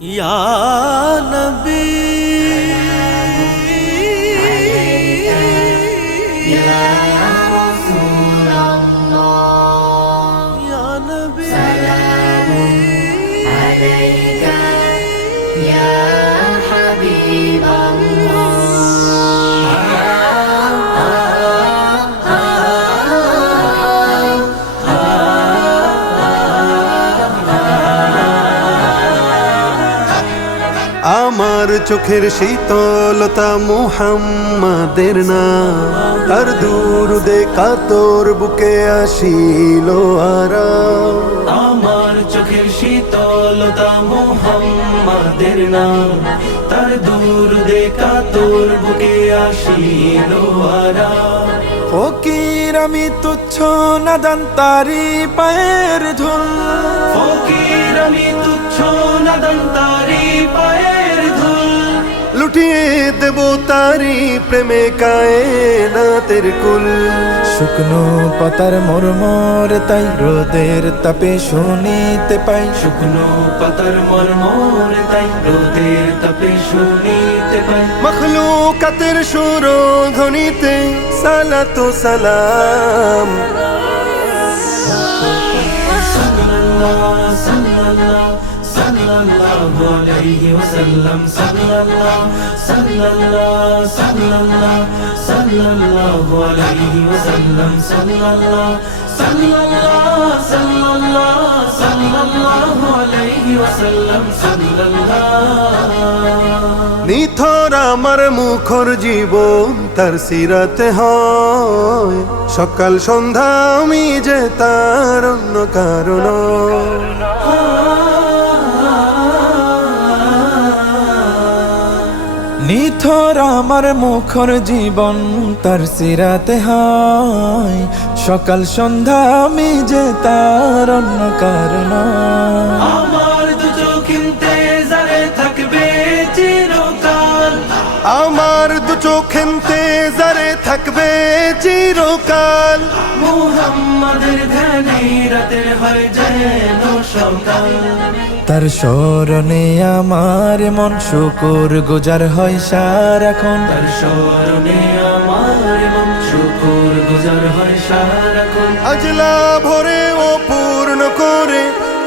या नबी या रसूल अल्लाह या नबी सलामुन अलैका या हबीब আমার চোখের শীতলতা মুহাম্মাদের নাম, তার দুরুদে কাতর বুকে আসিল আরাম। আমার চোখের শীতলতা মুহাম্মাদের নাম, তার দুরুদে কাতর বুকে আসিল আরাম। ফকির আমি তুচ্ছ নাদান তারি পায়ের ধুল, ফকির আমি তুচ্ছ নাদান তারি পায়ের ধুল, লুটিয়ে দেব তারি প্রেমে কায়নাতের কুল। শুকনো পাতার মরমর তাই রোদের তাপে শুনিতে পাই। শুকনো পাতার মর্মর তাই রোদের তাপে শুনিতে পাই। মখলুকাতের সুরধ্বনিতে সালাতু সালাম। সাল্লাল্লাহু সাল্লাল্লাহু সাল্লাল্লাহু আলাইহি ওয়াসাল্লাম, সাল্লাল্লাহু সাল্লাল্লাহু সাল্লাল্লাহু সাল্লাল্লাহু আলাইহি ওয়াসাল্লাম, সাল্লাল্লাহু সাল্লাল্লাহু সাল্লাল্লাহু সাল্লাল্লাহু আলাইহি ওয়াসাল্লাম, সাল্লাল্লাহু। নিথর আমার মুখর জীবন তার সিরাতে হয়, সকাল সন্ধ্যা আমি যে তার অন্য কারণ। নিথর আমার মুখর জীবন তার সিরাতে হয়, সকাল সন্ধ্যা আমি যে তার অন্য কারণ। আমার দু চোখ ইন্তেজারে থাকবে চিরকাল, আমার দু চোখ ইন্তেজারে থাকবে চিরকাল। মুহাম্মাদের ধ্যানে রাতের হয় যেন সকাল, তার স্মরণে আমার মন শুকুর গুজার হয় সারাক্ষণ। তার স্মরণে আমার মন শুকুর গুজার হয় সারাক্ষণ। আজলা ভরে ও পূর্ণ করে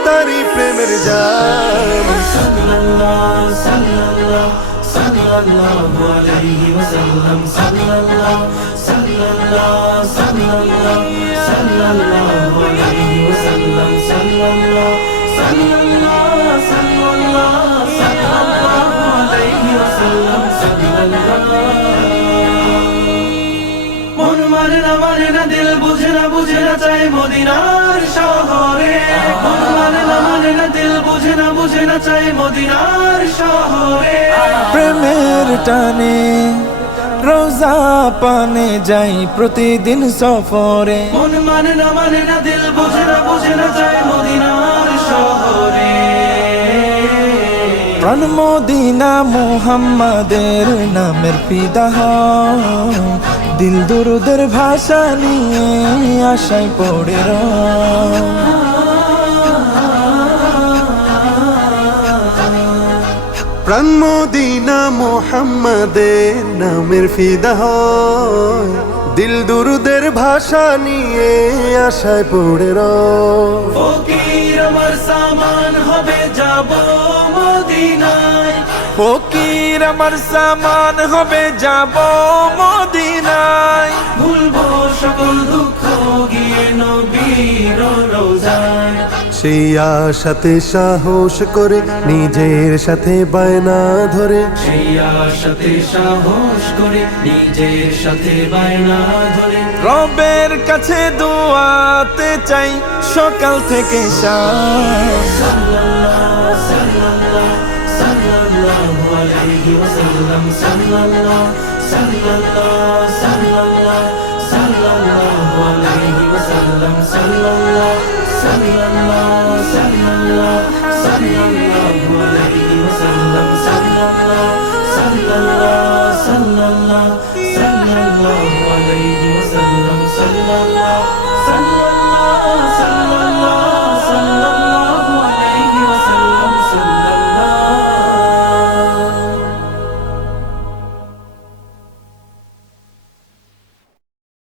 তারি প্রেমের জাম। সাল্লাল্লাহু সাল্লাল্লাহু সাল্লাল্লাহু আলাইহি ওয়াসাল্লাম, সাল্লাল্লাহু সাল্লাল্লাহু সাল্লাল্লাহু সাল্লাল্লাহু আলাইহি ওয়াসাল্লাম, সাল্লাল্লাহু সাল্লাল্লাহু সাল্লাল্লাহু সাল্লাল্লাহু আলাইহি ওয়াসাল্লাম, সাল্লাল্লাহু। মন মানে না দিল বুঝে না চাই মদিনার শহরে। মন মানে না দিল বুঝে না চাই মদিনার শহরে। প্রেমের টানে রোজা পানে যাই প্রতিদিন সফরে। মন মানে না দিল বুঝে না চাই মদিনার শহরে। প্রাণ মদিনা মুহাম্মাদের নামের ফিদা হয়, দিল দুরুদের ভাষা নিয়ে আশায় পড়ে রয়। প্রাণ মদিনা মুহাম্মাদের নামের ফিদা হয়, দিল দুরুদের ভাষা নিয়ে আশায় পড়ে রয়। ফকির আমার সামান হবে যাব মদিনায়, ফকির আমার সামান হবে যাব মদিনায়। ভুলবো সকল দুঃখ গিয়ে নবীর রোজায়। সেই আশাতে সাহস করে নিজের সাথে বায়না ধরে, সেই আশাতে সাহস করে নিজের সাথে বায়না ধরে। রবের কাছে দোয়াতে চাই সকাল থেকে শাম।